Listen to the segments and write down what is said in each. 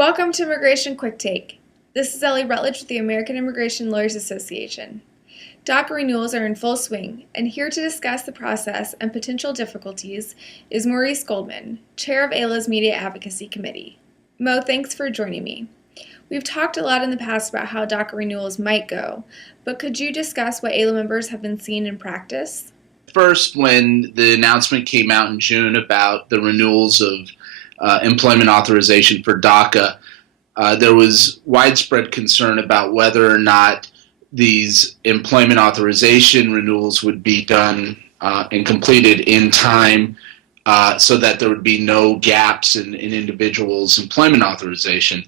Welcome to Immigration Quicktake. This is Ellie Rutledge with the American Immigration Lawyers Association. DACA renewals are in full swing, and here to discuss the process and potential difficulties is Maurice Goldman, Chair of AILA's Media Advocacy Committee. Mo, thanks for joining me. We've talked a lot in the past about how DACA renewals might go, but could you discuss what AILA members have been seeing in practice? First, when the announcement came out in June about the renewals of employment authorization for DACA, there was widespread concern about whether or not these employment authorization renewals would be done and completed in time so that there would be no gaps in individuals' employment authorization.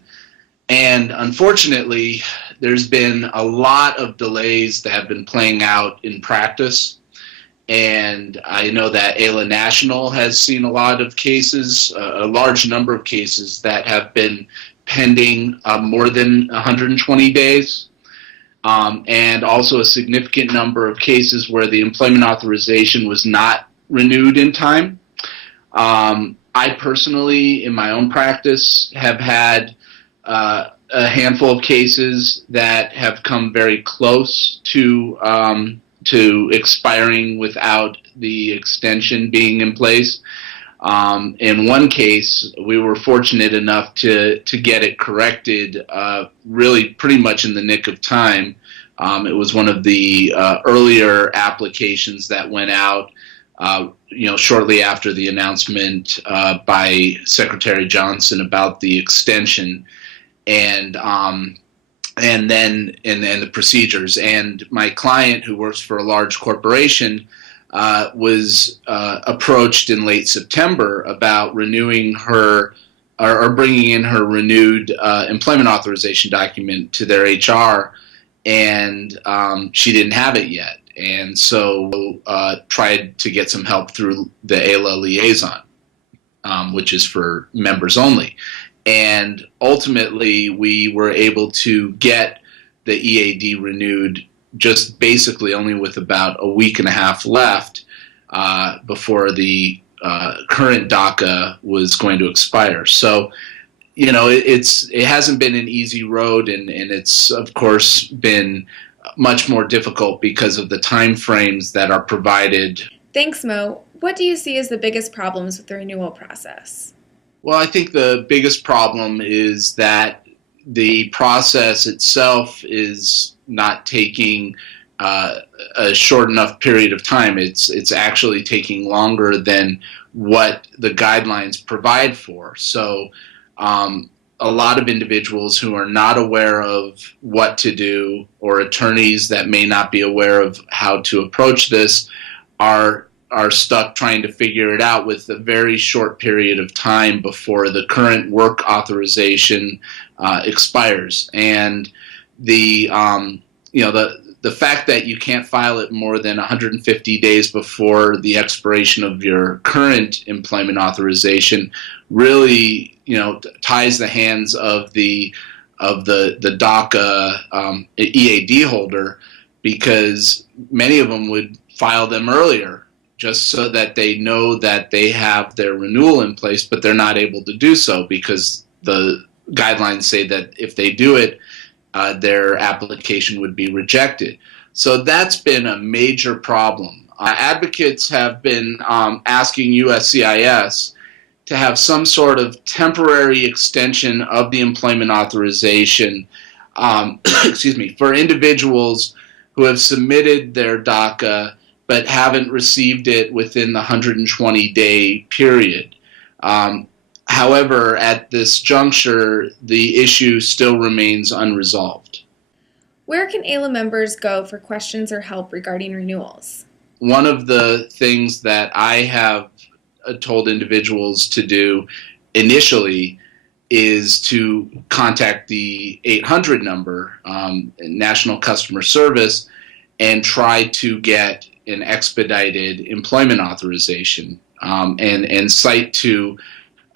And unfortunately, there's been a lot of delays that have been playing out in practice. And I know that AILA National has seen a lot of cases, a large number of cases that have been pending more than 120 days, and also a significant number of cases where the employment authorization was not renewed in time. I personally, in my own practice, have had a handful of cases that have come very close to expiring without the extension being in place. In one case, we were fortunate enough to get it corrected really pretty much in the nick of time. It was one of the earlier applications that went out shortly after the announcement by Secretary Johnson about the extension and then the procedures. And my client, who works for a large corporation, was approached in late September about renewing her or bringing in her renewed employment authorization document to their HR, and she didn't have it yet. And so tried to get some help through the AILA liaison, which is for members only. And ultimately, we were able to get the EAD renewed just basically only with about a week and a half left before the current DACA was going to expire. So, it hasn't been an easy road, and it's, of course, been much more difficult because of the time frames that are provided. Thanks, Mo. What do you see as the biggest problems with the renewal process? Well, I think the biggest problem is that the process itself is not taking a short enough period of time. It's actually taking longer than what the guidelines provide for. So a lot of individuals who are not aware of what to do, or attorneys that may not be aware of how to approach this, are stuck trying to figure it out with a very short period of time before the current work authorization expires. And the fact that you can't file it more than 150 days before the expiration of your current employment authorization really, ties the hands of the DACA EAD holder, because many of them would file them earlier, just so that they know that they have their renewal in place, but they're not able to do so because the guidelines say that if they do it, their application would be rejected. So that's been a major problem. Advocates have been asking USCIS to have some sort of temporary extension of the employment authorization for individuals who have submitted their DACA but haven't received it within the 120-day period. However, at this juncture, the issue still remains unresolved. Where can AILA members go for questions or help regarding renewals? One of the things that I have told individuals to do initially is to contact the 800 number, National Customer Service, and try to get an expedited employment authorization, and cite to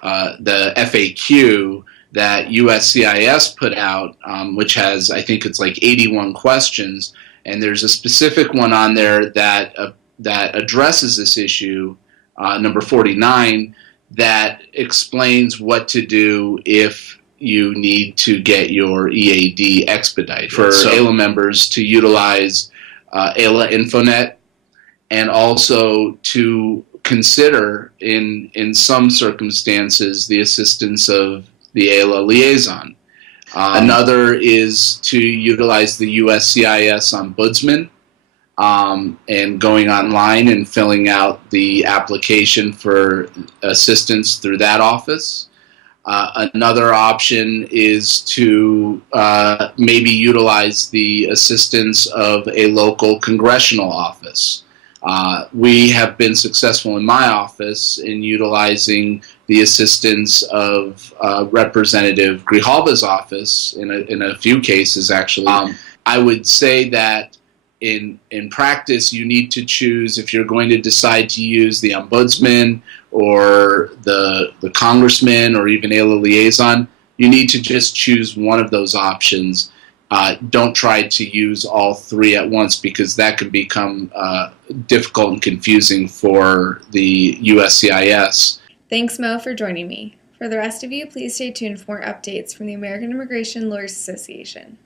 the FAQ that USCIS put out, which has, I think it's like 81 questions, and there's a specific one on there that addresses this issue, number 49, that explains what to do if you need to get your EAD expedited. For AILA members to utilize AILA Infonet, and also to consider, in some circumstances, the assistance of the AILA liaison. Another is to utilize the USCIS Ombudsman, and going online and filling out the application for assistance through that office. Another option is to maybe utilize the assistance of a local congressional office. We have been successful in my office in utilizing the assistance of Representative Grijalva's office in a few cases, actually. I would say that in practice, you need to choose, if you're going to decide to use the ombudsman or the congressman or even AILA liaison, you need to just choose one of those options. Don't try to use all three at once, because that can become difficult and confusing for the USCIS. Thanks, Mo, for joining me. For the rest of you, please stay tuned for more updates from the American Immigration Lawyers Association.